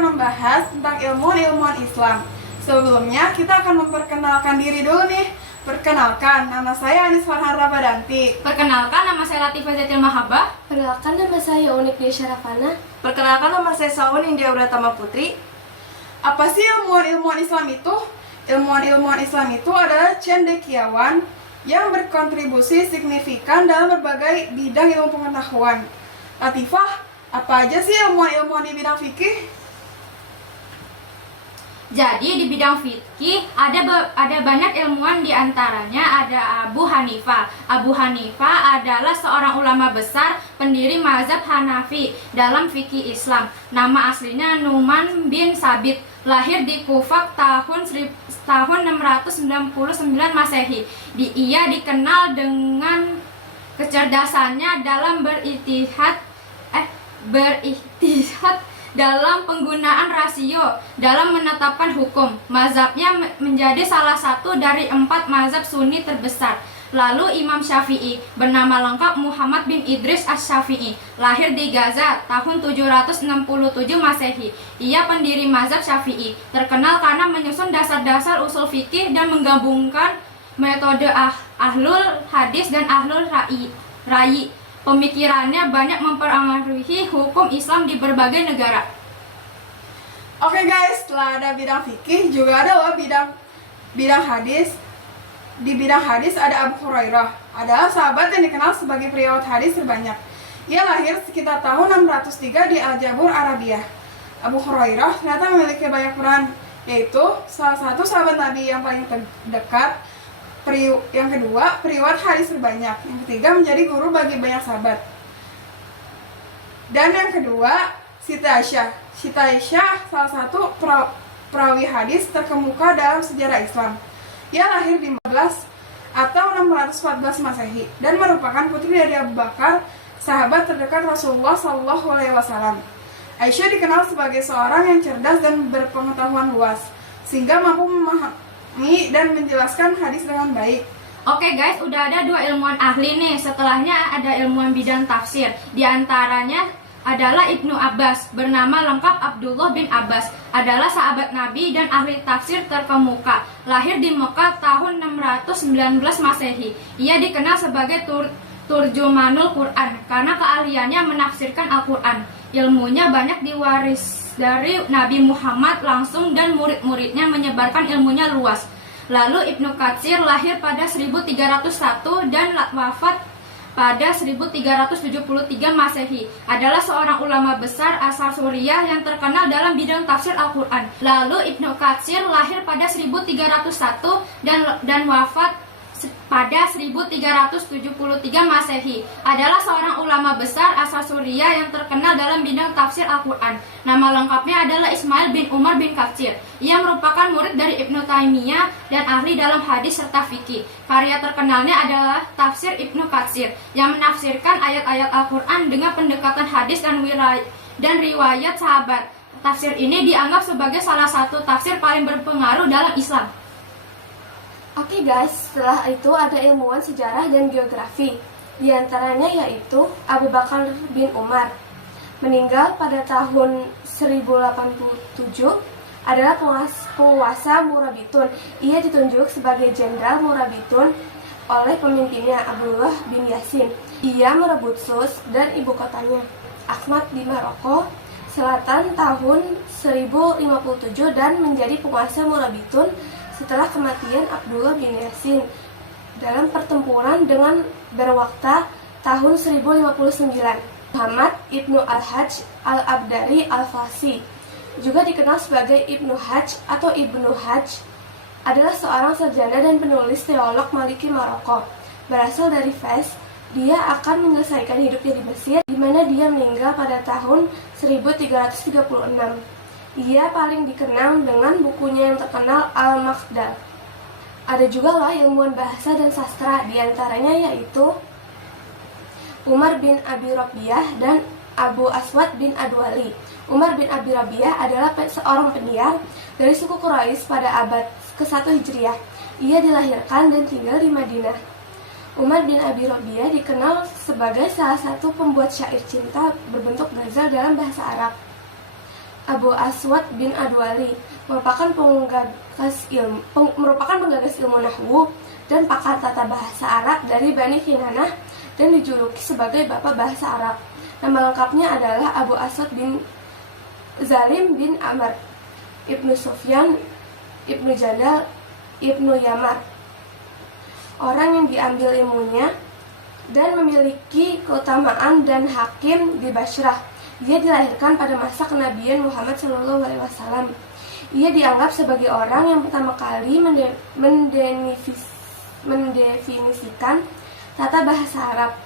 akan membahas tentang ilmuwan Islam. Sebelumnya kita akan memperkenalkan diri dulu nih. Perkenalkan, nama saya Anis Farhan Rabadanti. Perkenalkan, nama saya Latifah Zatil Mahabah. Perkenalkan, nama saya Unik Dia Syarafana. Perkenalkan, nama saya Saun India Uratama Putri. Apa sih ilmuwan Islam itu? Ilmuwan Islam itu adalah cendekiawan yang berkontribusi signifikan dalam berbagai bidang ilmu pengetahuan. Latifah, apa aja sih ilmuwan di bidang fikih? Jadi di bidang fikih ada banyak ilmuwan, diantaranya ada Abu Hanifah. Abu Hanifah adalah seorang ulama besar pendiri mazhab Hanafi dalam fikih Islam. Nama aslinya Nu'man bin Sabit. Lahir di Kufah tahun 699 Masehi. Ia dikenal dengan kecerdasannya dalam berijtihad dalam penggunaan rasio dalam menetapkan hukum. Mazhabnya menjadi salah satu dari 4 mazhab Sunni terbesar. Lalu Imam Syafi'i, bernama lengkap Muhammad bin Idris Asy-Syafi'i, lahir di Gaza tahun 767 Masehi. Ia pendiri mazhab Syafi'i, terkenal karena menyusun dasar-dasar usul fikih dan menggabungkan metode ahlul hadis dan ahlul ra'i. Pemikirannya banyak mempengaruhi hukum Islam di berbagai negara. Oke guys, setelah ada bidang fikih, juga ada loh bidang hadis. Di bidang hadis ada Abu Hurairah, adalah sahabat yang dikenal sebagai periwayat hadis terbanyak. Ia lahir sekitar tahun 603 di Al-Jabur, Arabia. Abu Hurairah ternyata memiliki banyak peran, yaitu salah satu sahabat Nabi yang paling terdekat, yang kedua periwayat hadis terbanyak, yang ketiga menjadi guru bagi banyak sahabat, dan yang kedua Siti Aisyah. Siti Aisyah salah satu perawi hadis terkemuka dalam sejarah Islam. Ia lahir di 15 atau 614 Masehi dan merupakan putri dari Abu Bakar, sahabat terdekat Rasulullah SAW. Aisyah dikenal sebagai seorang yang cerdas dan berpengetahuan luas, sehingga mampu memahami dan menjelaskan hadis dengan baik. Oke guys, udah ada 2 ilmuwan ahli nih. Setelahnya ada ilmuwan bidang tafsir. Di antaranya adalah Ibnu Abbas, bernama lengkap Abdullah bin Abbas, adalah sahabat Nabi dan ahli tafsir terkemuka. Lahir di Mekah tahun 619 Masehi. Ia dikenal sebagai Turjumanul Quran karena keahliannya menafsirkan Al-Quran. Ilmunya banyak diwaris dari Nabi Muhammad langsung dan murid-muridnya menyebarkan ilmunya luas. Lalu Ibnu Katsir lahir pada 1301 dan wafat pada 1373 Masehi, adalah seorang ulama besar asal Suriah yang terkenal dalam bidang tafsir Al-Quran. Lalu Ibnu Katsir lahir pada 1301 dan wafat pada 1373 Masehi, adalah seorang ulama besar asal Suriah yang terkenal dalam bidang tafsir Al-Quran. Nama lengkapnya adalah Ismail bin Umar bin Katsir. Ia merupakan murid dari Ibnu Taimiyah dan ahli dalam hadis serta fikih. Karya terkenalnya adalah Tafsir Ibnu Katsir yang menafsirkan ayat-ayat Al-Quran dengan pendekatan hadis dan riwayat sahabat. Tafsir ini dianggap sebagai salah satu tafsir paling berpengaruh dalam Islam. Oke guys, setelah itu ada ilmuwan sejarah dan geografi. Di antaranya yaitu Abu Bakar bin Umar. Meninggal pada tahun 1087, adalah penguasa Murabitun. Ia ditunjuk sebagai jenderal Murabitun oleh pemimpinnya Abdullah bin Yasin. Ia merebut Sus dan ibu kotanya Ahmad di Maroko Selatan tahun 1057 dan menjadi penguasa Murabitun setelah kematian Abdullah bin Yasin dalam pertempuran dengan Berwakta tahun 1059. Muhammad Ibnu Al-Hajj Al-Abdari Al-Fasi, juga dikenal sebagai Ibnu Hajj atau Ibnu Hajj, adalah seorang sarjana dan penulis teolog Maliki Maroko. Berasal dari Fes, dia akan menyelesaikan hidupnya di Mesir, di mana dia meninggal pada tahun 1336. Ia paling dikenal dengan bukunya yang terkenal Al-Makhdal. Ada juga lah ilmuwan bahasa dan sastra, diantaranya yaitu Umar bin Abi Rabiah dan Abu Aswad bin Adwali. Umar bin Abi Rabiah adalah seorang penyiar dari suku Quraisy pada abad ke-1 Hijriah. Ia dilahirkan dan tinggal di Madinah. Umar bin Abi Rabiah dikenal sebagai salah satu pembuat syair cinta berbentuk ghazal dalam bahasa Arab. Abu Aswad bin Adwali, merupakan penggagas ilmu nahwu dan pakar tata bahasa Arab dari Bani Kinanah dan dijuluki sebagai Bapak Bahasa Arab. Nama lengkapnya adalah Abu Aswad bin Zalim bin Amr, Ibnu Sufyan, Ibnu Jadal, Ibnu Yamar. Orang yang diambil ilmunya dan memiliki keutamaan dan hakim di Bashrah. Dia dilahirkan pada masa kenabian Muhammad SAW. Ia dianggap sebagai orang yang pertama kali mendefinisikan tata bahasa Arab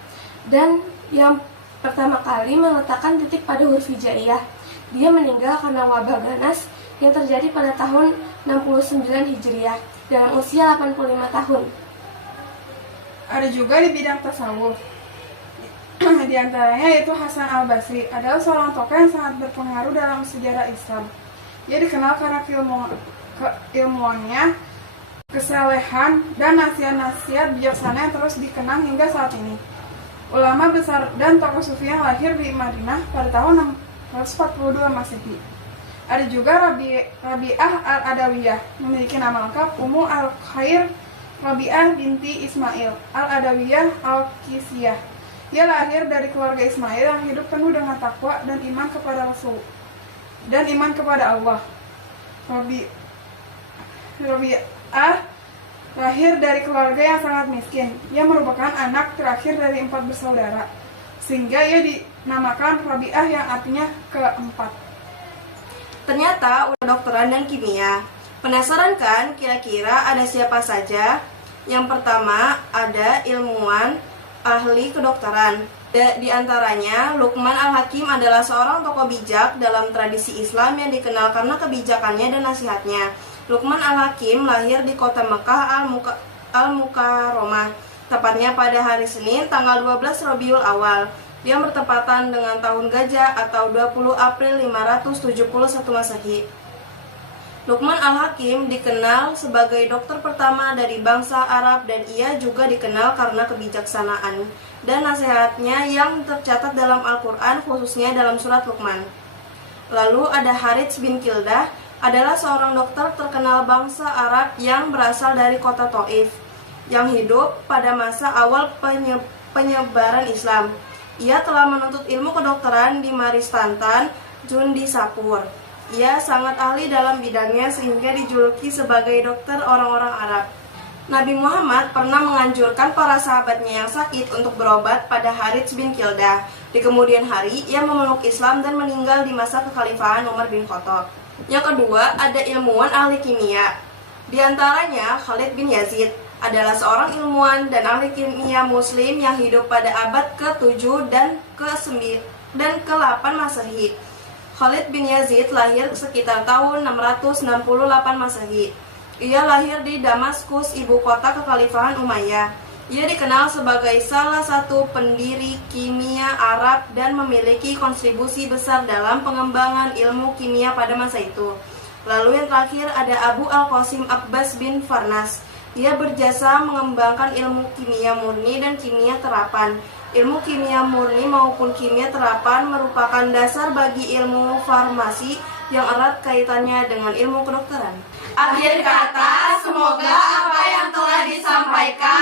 dan yang pertama kali meletakkan titik pada huruf hijaiyah. Dia meninggal karena wabah ganas yang terjadi pada tahun 69 Hijriah dalam usia 85 tahun. Ada juga di bidang tasawuf. Di antaranya yaitu Hasan al-Basri, adalah seorang tokoh yang sangat berpengaruh dalam sejarah Islam. Ia dikenal karena keilmuannya, kesalehan, dan nasihat-nasihat bijaksana yang terus dikenang hingga saat ini. Ulama besar dan tokoh sufi yang lahir di Madinah pada tahun 642 Masehi. Ada juga Rabi'ah al-Adawiyah, memiliki nama lengkap Ummu al-Khair Rabi'ah binti Ismail al-Adawiyah al-Kisiyah. Ia lahir dari keluarga Ismail yang hidup penuh dengan takwa dan iman kepada Rasul dan iman kepada Allah. Rabi'ah lahir dari keluarga yang sangat miskin. Ia merupakan anak terakhir dari 4 bersaudara, sehingga ia dinamakan Rabi'ah yang artinya keempat. Ternyata udah kedokteran dan kimia. Penasaran kan kira-kira ada siapa saja? Yang pertama ada ilmuwan ahli kedokteran. Di antaranya, Luqman Al-Hakim adalah seorang tokoh bijak dalam tradisi Islam yang dikenal karena kebijakannya dan nasihatnya. Luqman Al-Hakim lahir di kota Mekah Al-Mukarramah, tepatnya pada hari Senin tanggal 12 Rabiul Awal, yang bertepatan dengan tahun Gajah atau 20 April 571 Masehi. Luqman Al-Hakim dikenal sebagai dokter pertama dari bangsa Arab dan ia juga dikenal karena kebijaksanaan dan nasihatnya yang tercatat dalam Al-Quran, khususnya dalam surat Luqman. Lalu ada Harits bin Kildah, adalah seorang dokter terkenal bangsa Arab yang berasal dari kota Taif, yang hidup pada masa awal penyebaran Islam. Ia telah menuntut ilmu kedokteran di Maristantan, Jundi Sapur. Ia sangat ahli dalam bidangnya sehingga dijuluki sebagai dokter orang-orang Arab. Nabi Muhammad pernah menganjurkan para sahabatnya yang sakit untuk berobat pada Harits bin Kildah. Di kemudian hari, ia memeluk Islam dan meninggal di masa kekhalifahan Umar bin Khattab. Yang kedua, ada ilmuwan ahli kimia. Di antaranya, Khalid bin Yazid adalah seorang ilmuwan dan ahli kimia muslim yang hidup pada abad ke-7 dan ke-8 Masehi. Khalid bin Yazid lahir sekitar tahun 668 Masehi. Ia lahir di Damaskus, ibu kota kekhalifahan Umayyah. Ia dikenal sebagai salah satu pendiri kimia Arab dan memiliki kontribusi besar dalam pengembangan ilmu kimia pada masa itu. Lalu yang terakhir ada Abu Al-Qasim Abbas bin Farnas. Ia berjasa mengembangkan ilmu kimia murni dan kimia terapan. Ilmu kimia murni maupun kimia terapan merupakan dasar bagi ilmu farmasi yang erat kaitannya dengan ilmu kedokteran. Akhir kata, semoga apa yang telah disampaikan